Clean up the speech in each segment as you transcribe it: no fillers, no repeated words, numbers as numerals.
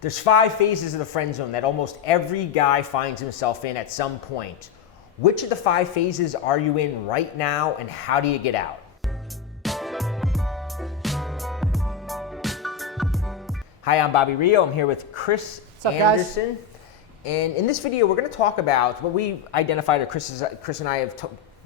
There's 5 phases of the friend zone that almost every guy finds himself in at some point. Which of the 5 phases are you in right now, and how do you get out? Hi, I'm Bobby Rio. I'm here with Chris Anderson. Guys? And in this video, we're going to talk about what we identified, or Chris and I have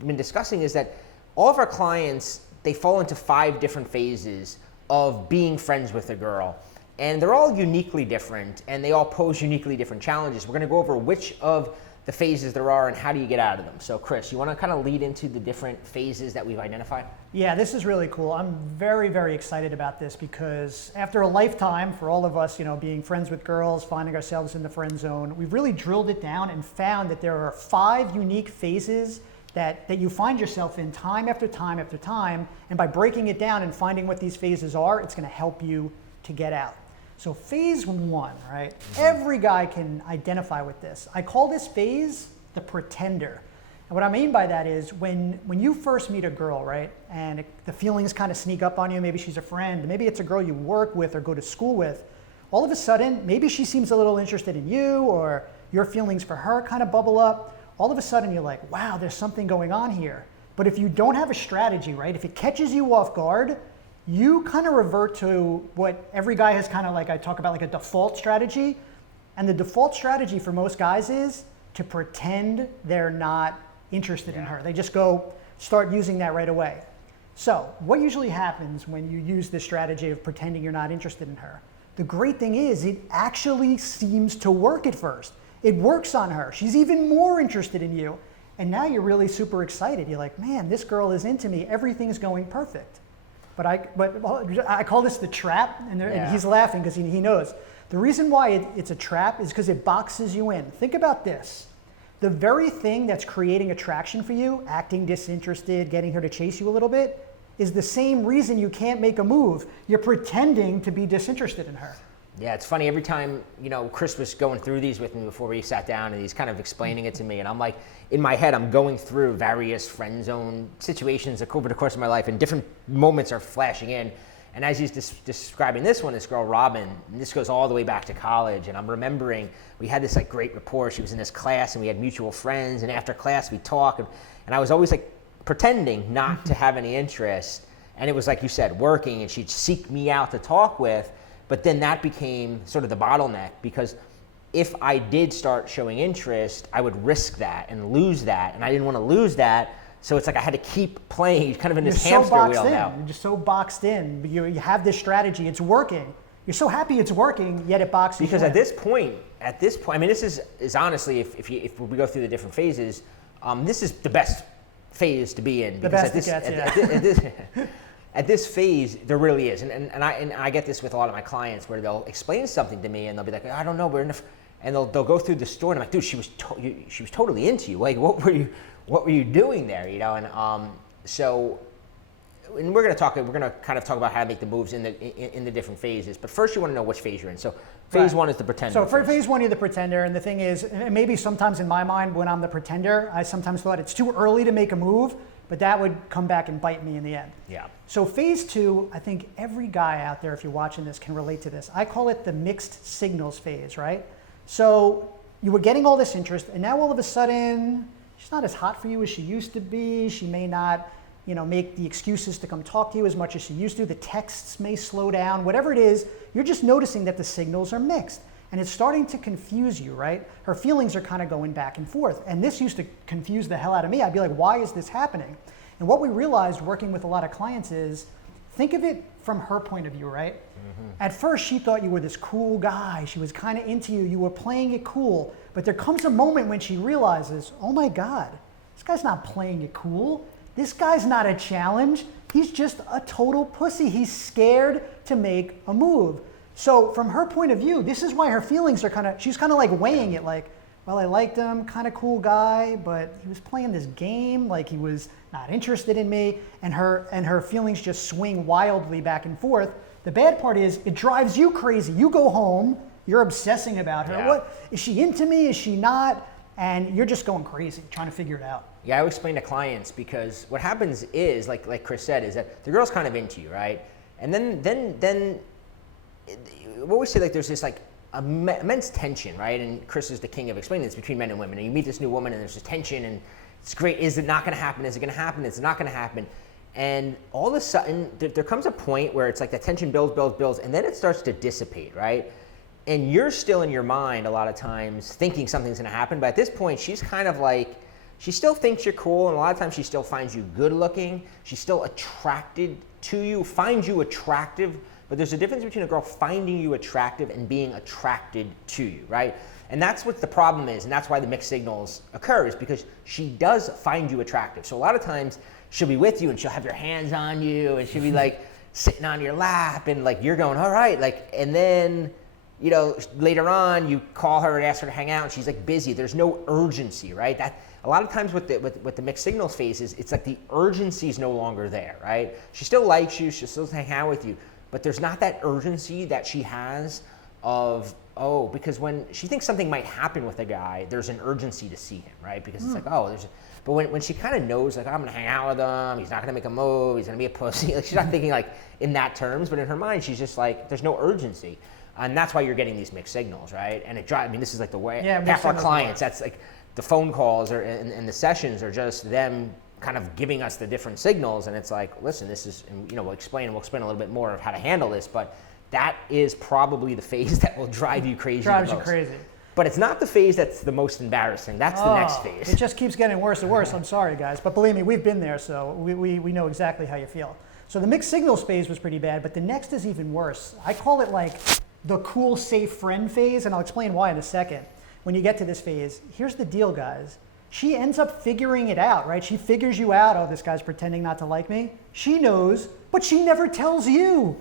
been discussing, is that all of our clients, they fall into 5 different phases of being friends with a girl. And they're all uniquely different, and they all pose uniquely different challenges. We're going to go over which of the phases there are and how do you get out of them. So Chris, you want to kind of lead into the different phases that we've identified? Yeah, this is really cool. I'm very, very excited about this because after a lifetime for all of us, being friends with girls, finding ourselves in the friend zone, we've really drilled it down and found that there are 5 unique phases that you find yourself in time after time after time. And by breaking it down and finding what these phases are, it's going to help you to get out. So phase 1, right? Every guy can identify with this. I call this phase the pretender. And what I mean by that is when you first meet a girl, right? And the feelings kind of sneak up on you. Maybe she's a friend. Maybe it's a girl you work with or go to school with. All of a sudden, maybe she seems a little interested in you, or your feelings for her kind of bubble up. All of a sudden, you're like, wow, there's something going on here. But if you don't have a strategy, right? If it catches you off guard, you kind of revert to what every guy has kind of I talk about like a default strategy. And the default strategy for most guys is to pretend they're not interested in her. They just go start using that right away. So what usually happens when you use this strategy of pretending you're not interested in her? The great thing is it actually seems to work at first. It works on her. She's even more interested in you. And now you're really super excited. You're like, man, this girl is into me. Everything's going perfect. But I call this the trap, and he's laughing because he knows. The reason why it's a trap is because it boxes you in. Think about this. The very thing that's creating attraction for you, acting disinterested, getting her to chase you a little bit, is the same reason you can't make a move. You're pretending to be disinterested in her. Yeah, it's funny. Every time, Chris was going through these with me before we sat down, and he's kind of explaining it to me, and I'm like, in my head, I'm going through various friend zone situations over the course of my life, and different moments are flashing in. And as he's describing this one, this girl, Robin, and this goes all the way back to college, and I'm remembering we had this great rapport. She was in this class, and we had mutual friends, and after class, we talk, and I was always pretending not to have any interest, and it was like you said, working, and she'd seek me out to talk with. But then that became sort of the bottleneck, because if I did start showing interest, I would risk that and lose that. And I didn't want to lose that. So it's like I had to keep playing kind of in this hamster wheel now. You're just so boxed in. You have this strategy. It's working. You're so happy it's working, yet it boxes you in. Because at this point, I mean, this is honestly, if we go through the different phases, this is the best phase to be in. The best it gets, At this phase, there really is, and I get this with a lot of my clients where they'll explain something to me and they'll be like, I don't know, and they'll go through the story and I'm like, dude, she was totally into you. Like, what were you doing there, And so, and we're gonna kind of talk about how to make the moves in the different phases. But first, you want to know which phase you're in. So phase 1 is the pretender. So for phase 1, you're the pretender, and the thing is, and maybe sometimes in my mind when I'm the pretender, I sometimes thought it's too early to make a move. But that would come back and bite me in the end. Yeah. So phase 2, I think every guy out there, if you're watching this, can relate to this. I call it the mixed signals phase, right? So you were getting all this interest, and now all of a sudden, she's not as hot for you as she used to be. She may not, make the excuses to come talk to you as much as she used to. The texts may slow down. Whatever it is, you're just noticing that the signals are mixed. And it's starting to confuse you, right? Her feelings are kind of going back and forth. And this used to confuse the hell out of me. I'd be like, why is this happening? And what we realized working with a lot of clients is, think of it from her point of view, right? Mm-hmm. At first, she thought you were this cool guy. She was kind of into you. You were playing it cool. But there comes a moment when she realizes, oh my God, this guy's not playing it cool. This guy's not a challenge. He's just a total pussy. He's scared to make a move. So from her point of view, this is why her feelings are she's kind of weighing it well, I liked him, kind of cool guy, but he was playing this game, he was not interested in me, and her feelings just swing wildly back and forth. The bad part is it drives you crazy. You go home, you're obsessing about her. Yeah. What, is she into me? Is she not? And you're just going crazy trying to figure it out. Yeah, I always explain to clients, because what happens is, like Chris said, is that the girl's kind of into you, right? And then what we say, there's this immense tension, right? And Chris is the king of explaining this between men and women. And you meet this new woman and there's this tension and it's great. Is it not going to happen? Is it going to happen? Is it not going to happen? And all of a sudden, there comes a point where it's like the tension builds, and then it starts to dissipate, right? And you're still in your mind a lot of times thinking something's going to happen. But at this point, she's kind of like, she still thinks you're cool, and a lot of times she still finds you good looking. She's still attracted to you, finds you attractive. But there's a difference between a girl finding you attractive and being attracted to you, right? And that's what the problem is, and that's why the mixed signals occur, is because she does find you attractive. So a lot of times she'll be with you and she'll have your hands on you and she'll be like sitting on your lap and like you're going, all right, like, and then, you know, later on you call her and ask her to hang out and she's like busy. There's no urgency, right? That a lot of times with the mixed signals phases, it's like the urgency is no longer there, right? She still likes you, she still hang out with you, but there's not that urgency that she has of, oh, because when she thinks something might happen with a guy, there's an urgency to see him, right? Because it's like, oh, but when she kind of knows, like, I'm going to hang out with him, he's not going to make a move, he's going to be a pussy, like, she's not thinking like in that terms, but in her mind, she's just like, there's no urgency. And that's why you're getting these mixed signals, right? And I mean, this is like the way, half our clients, that's like the phone calls and the sessions are just them kind of giving us the different signals. And it's like, listen, this is, and, you know, we'll explain a little bit more of how to handle this, but that is probably the phase that will drive you crazy. Drives you crazy. But it's not the phase that's the most embarrassing. That's the next phase. It just keeps getting worse and worse. I'm sorry, guys. But believe me, we've been there, so we know exactly how you feel. So the mixed signals phase was pretty bad, but the next is even worse. I call it like the cool, safe friend phase, and I'll explain why in a second. When you get to this phase, here's the deal, guys. She ends up figuring it out, right? She figures you out. Oh, this guy's pretending not to like me. She knows, but she never tells you.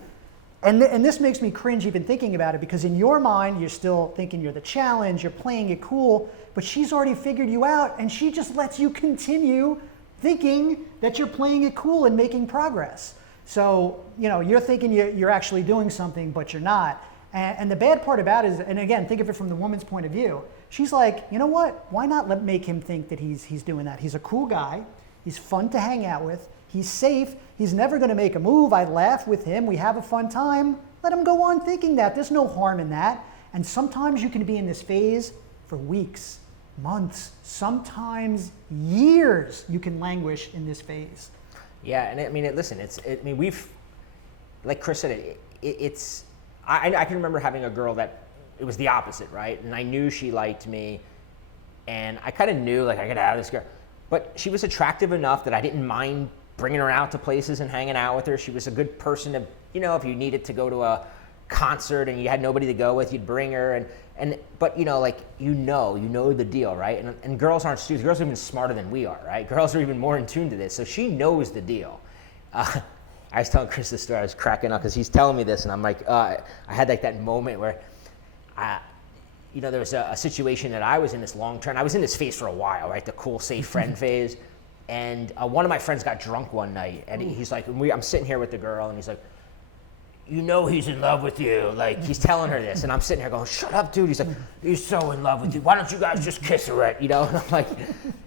And this makes me cringe even thinking about it, because in your mind, you're still thinking you're the challenge, you're playing it cool, but she's already figured you out, and she just lets you continue thinking that you're playing it cool and making progress. So, you know, you're thinking you're actually doing something, but you're not. And the bad part about it is, and again, think of it from the woman's point of view, she's like, you know what, why not make him think that he's doing that? He's a cool guy, he's fun to hang out with, he's safe, he's never gonna make a move, I laugh with him, we have a fun time, let him go on thinking that, there's no harm in that. And sometimes you can be in this phase for weeks, months, sometimes years you can languish in this phase. Yeah, and I mean, listen, we've, like Chris said, I can remember having a girl that, it was the opposite, right? And I knew she liked me, and I kind of knew, like, I gotta have this girl. But she was attractive enough that I didn't mind bringing her out to places and hanging out with her. She was a good person to, you know, if you needed to go to a concert and you had nobody to go with, you'd bring her. But, you know, like, you know the deal, right? And girls aren't stupid. Girls are even smarter than we are, right? Girls are even more in tune to this. So she knows the deal. I was telling Chris this story, I was cracking up because he's telling me this, and I'm like, I had like that moment where, you know, there was a situation that I was in this long term. I was in this phase for a while, right? The cool, safe friend phase. And one of my friends got drunk one night, and he's like, I'm sitting here with the girl, and he's like, you know he's in love with you. Like, he's telling her this, and I'm sitting here going, shut up, dude. He's like, he's so in love with you. Why don't you guys just kiss her, you know? And I'm like,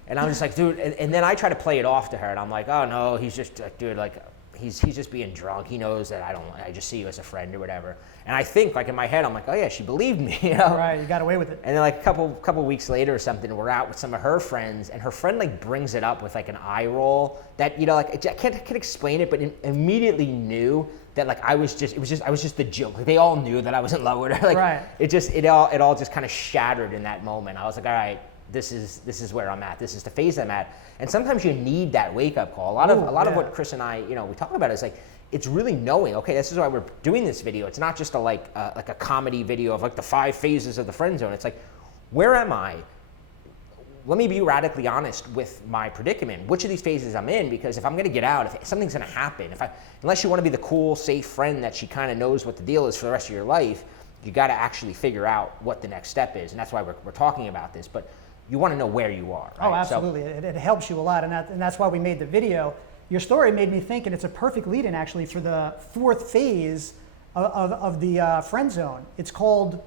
and I'm just like, dude. And then I try to play it off to her, and I'm like, oh no, he's just like, dude, like, he's just being drunk. He knows that I just see you as a friend or whatever. And I think, like, in my head, I'm like, oh yeah, she believed me, you know? Right, you got away with it. And then like a couple weeks later or something, we're out with some of her friends, and her friend like brings it up with like an eye roll that, you know, like I can't explain it, but immediately knew that like I was just the joke. Like, they all knew that I was in love with her. Like, right. It all just kind of shattered in that moment. I was like, all right, this is where I'm at. This is the phase I'm at. And sometimes you need that wake up call. A lot of what Chris and I, you know, we talk about is like, it's really knowing, okay, this is why we're doing this video. It's not just like a comedy video of like the 5 phases of the friend zone. It's like, where am I? Let me be radically honest with my predicament. Which of these phases I'm in? Because if I'm gonna get out, if something's gonna happen, unless you wanna be the cool, safe friend that she kind of knows what the deal is for the rest of your life, you gotta actually figure out what the next step is. And that's why we're talking about this. But you wanna know where you are. Right? Oh, absolutely. So, it helps you a lot. And that's why we made the video. Your story made me think, and it's a perfect lead-in actually for the 4th phase of the friend zone. It's called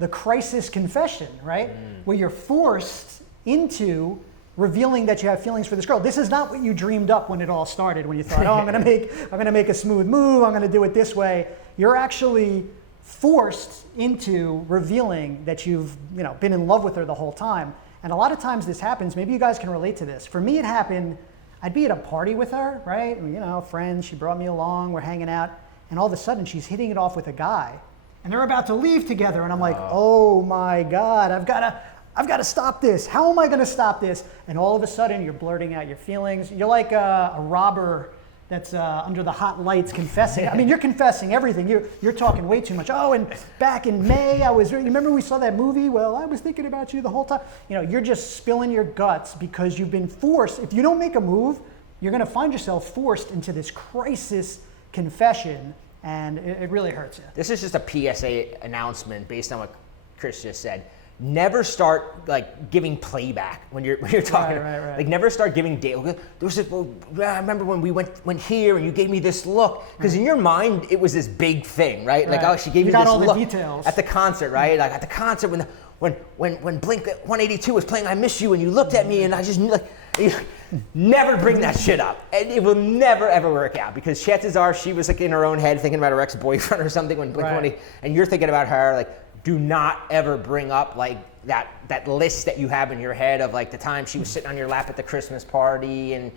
the crisis confession, right? Where you're forced into revealing that you have feelings for this girl. This is not what you dreamed up when it all started, when you thought, oh, I'm gonna make a smooth move, I'm gonna do it this way. You're actually forced into revealing that you've been in love with her the whole time. And a lot of times this happens. Maybe you guys can relate to this. For me, it happened. I'd be at a party with her, right? Friends. She brought me along. We're hanging out, and all of a sudden she's hitting it off with a guy, and they're about to leave together. And I'm like, oh my God, I've got to stop this. How am I going to stop this? And all of a sudden you're blurting out your feelings. You're like a robber that's under the hot lights confessing. I mean, you're confessing everything. You're talking way too much. Oh, and back in May, you remember we saw that movie? Well, I was thinking about you the whole time. You're just spilling your guts because you've been forced. If you don't make a move, you're going to find yourself forced into this crisis confession, and it really hurts you. This is just a PSA announcement based on what Chris just said. Never start giving playback when you're talking. Right. Like never start giving data. There was this, I remember when we went here and you gave me this look, because in your mind it was this big thing, right? Like, oh, she gave me this all look the details at the concert, right? Like at the concert when Blink 182 was playing I Miss You, and you looked at me and I just never bring that shit up, and it will never ever work out, because chances are she was in her own head thinking about her ex-boyfriend or something when Blink 182, and you're thinking about her. Do not ever bring up that list that you have in your head of the time she was sitting on your lap at the Christmas party, and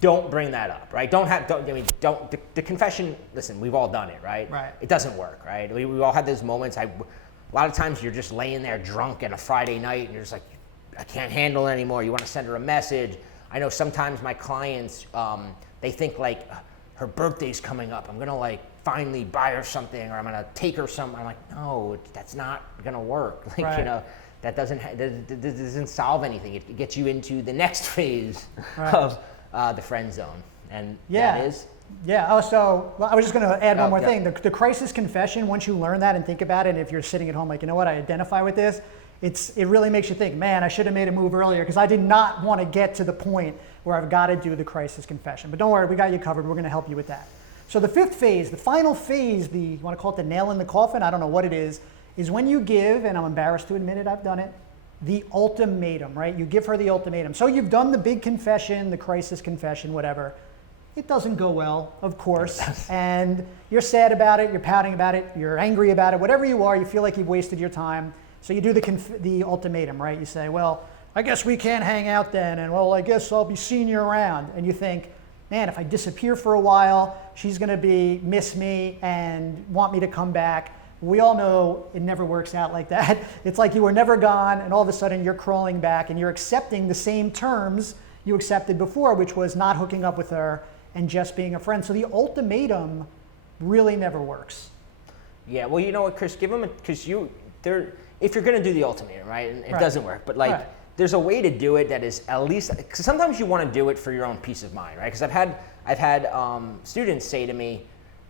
don't bring that up, right? The confession, listen, we've all done it, right? Right. It doesn't work, right? We all had those moments. A lot of times you're just laying there drunk on a Friday night and you're just like, I can't handle it anymore. You want to send her a message. I know sometimes my clients, they think her birthday's coming up. I'm gonna finally buy her something, or I'm gonna take her something. I'm like, no, that's not gonna work. That doesn't solve anything. It gets you into the next phase of the friend zone, and that is. Yeah. Oh, so I was just going to add one more thing. The crisis confession. Once you learn that and think about it, and if you're sitting at home I identify with this. It really makes you think, man, I should have made a move earlier, because I did not want to get to the point where I've got to do the crisis confession. But don't worry, we got you covered. We're going to help you with that. So the fifth phase, the final phase, you want to call it the nail in the coffin? I don't know what it is when you give, and I'm embarrassed to admit it, I've done it, the ultimatum, right? You give her the ultimatum. So you've done the big confession, the crisis confession, whatever. It doesn't go well, of course, and you're sad about it, you're pouting about it, you're angry about it, whatever you are, you feel like you've wasted your time. So you do the ultimatum, right? You say, well, I guess we can't hang out then, and well, I guess I'll be seeing you around. And you think, man, if I disappear for a while, she's gonna miss me and want me to come back. We all know it never works out like that. It's like you were never gone, and all of a sudden you're crawling back and you're accepting the same terms you accepted before, which was not hooking up with her and just being a friend. So the ultimatum really never works. Yeah, well, you know what, Chris, give them because if you're going to do the ultimatum, right, and it doesn't work, but there's a way to do it that is at least, because sometimes you want to do it for your own peace of mind, right? Because I've had students say to me,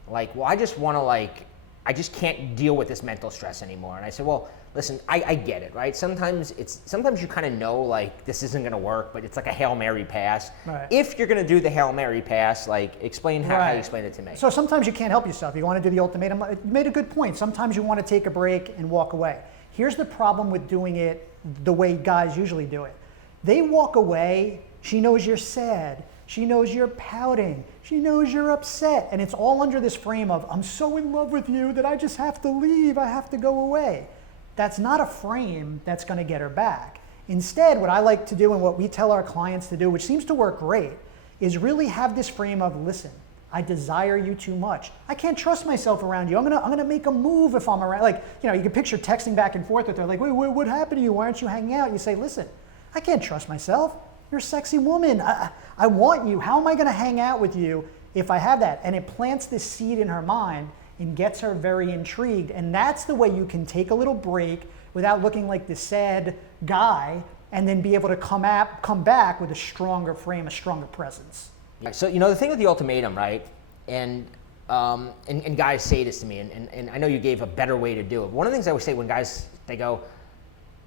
well, I just want to I just can't deal with this mental stress anymore. And I said, well, listen, I get it, right? Sometimes you kind of know this isn't going to work, but it's like a Hail Mary pass. Right. If you're going to do the Hail Mary pass, explain how you explain it to me. So sometimes you can't help yourself. You want to do the ultimatum. You made a good point. Sometimes you want to take a break and walk away. Here's the problem with doing it the way guys usually do it. They walk away, she knows you're sad, she knows you're pouting, she knows you're upset, and it's all under this frame of, I'm so in love with you that I just have to leave, I have to go away. That's not a frame that's gonna get her back. Instead, what I like to do and what we tell our clients to do, which seems to work great, is really have this frame of, listen, I desire you too much. I can't trust myself around you. I'm gonna make a move if I'm around. You can picture texting back and forth with her, wait, what happened to you? Why aren't you hanging out? You say, listen, I can't trust myself. You're a sexy woman. I want you. How am I gonna hang out with you if I have that? And it plants this seed in her mind and gets her very intrigued. And that's the way you can take a little break without looking like the sad guy, and then be able to come back with a stronger frame, a stronger presence. So, the thing with the ultimatum, right, and guys say this to me, and I know you gave a better way to do it. One of the things I always say when guys, they go,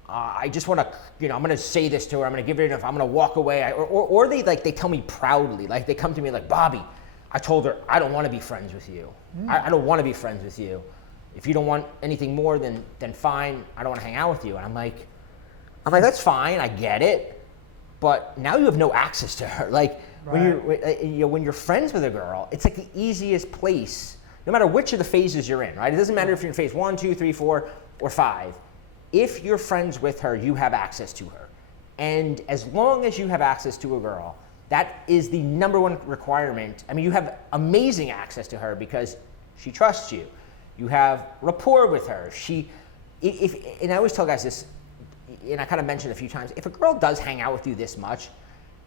I just want to, I'm going to say this to her, I'm going to give her enough, I'm going to walk away, or they tell me proudly, they come to me like, Bobby, I told her, I don't want to be friends with you. I don't want to be friends with you. If you don't want anything more, then fine, I don't want to hang out with you. And I'm like, that's fine, I get it, but now you have no access to her. When you're friends with a girl, it's the easiest place. no matter which of the phases you're in, right? It doesn't matter if you're in phase 1, 2, 3, 4, or 5. If you're friends with her, you have access to her. And as long as you have access to a girl, that is the number one requirement. I mean, you have amazing access to her because she trusts you. You have rapport with her. And I always tell guys this, and I kind of mentioned it a few times, if a girl does hang out with you this much,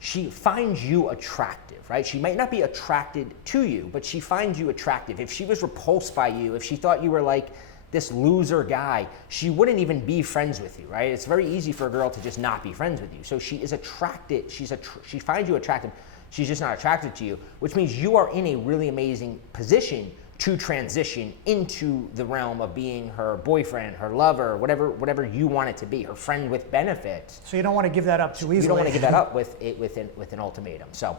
she finds you attractive, right? She might not be attracted to you, but she finds you attractive. If she was repulsed by you, if she thought you were like this loser guy, she wouldn't even be friends with you, right? It's very easy for a girl to just not be friends with you. So she is attracted, she finds you attractive, she's just not attracted to you, which means you are in a really amazing position to transition into the realm of being her boyfriend, her lover, whatever you want it to be, her friend with benefits. So you don't want to give that up too easily. You don't want to give that up with an ultimatum. So,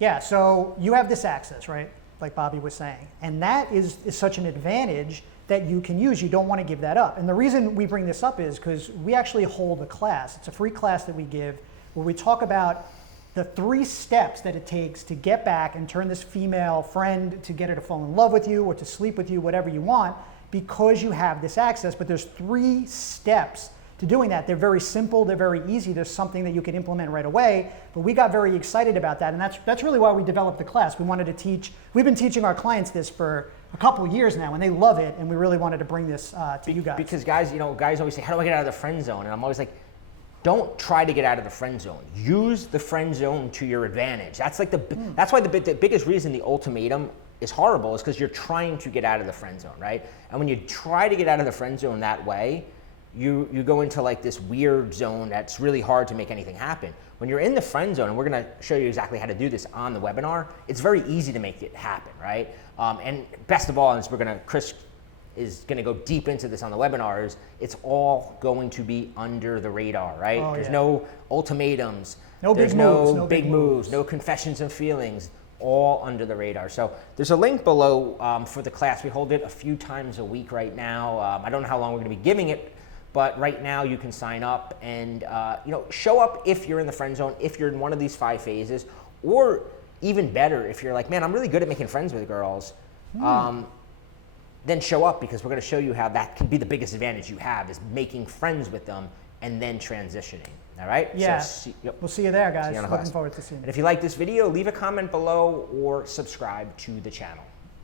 yeah. So you have this access, right? Like Bobby was saying, and that is such an advantage that you can use. You don't want to give that up. And the reason we bring this up is because we actually hold a class. It's a free class that we give where we talk about the 3 steps that it takes to get back and turn this female friend, to get her to fall in love with you or to sleep with you, whatever you want, because you have this access. But there's 3 steps to doing that. They're very simple, they're very easy. There's something that you can implement right away. But we got very excited about that, and that's really why we developed the class. We wanted to teach, we've been teaching our clients this for a couple of years now, and they love it, and we really wanted to bring this to you guys. Because guys always say, how do I get out of the friend zone? And I'm always like, don't try to get out of the friend zone. Use the friend zone to your advantage. That's like that's why the biggest reason the ultimatum is horrible is because you're trying to get out of the friend zone, right? And when you try to get out of the friend zone that way, you go into like this weird zone that's really hard to make anything happen. When you're in the friend zone, and we're gonna show you exactly how to do this on the webinar, it's very easy to make it happen, right? And best of all, and Chris is going to go deep into this on the webinars, it's all going to be under the radar, right? There's no ultimatums, no big moves, no confessions of feelings, all under the radar. So there's a link below for the class. We hold it a few times a week right now. I don't know how long we're going to be giving it, but right now you can sign up and show up if you're in the friend zone, if you're in one of these 5 phases, or even better, if you're like, man, I'm really good at making friends with girls. Then show up, because we're going to show you how that can be the biggest advantage you have, is making friends with them and then transitioning. All right? Yeah. So we'll see you there, guys. See you on the Looking class. forward to seeing you. And if you like this video, leave a comment below or subscribe to the channel.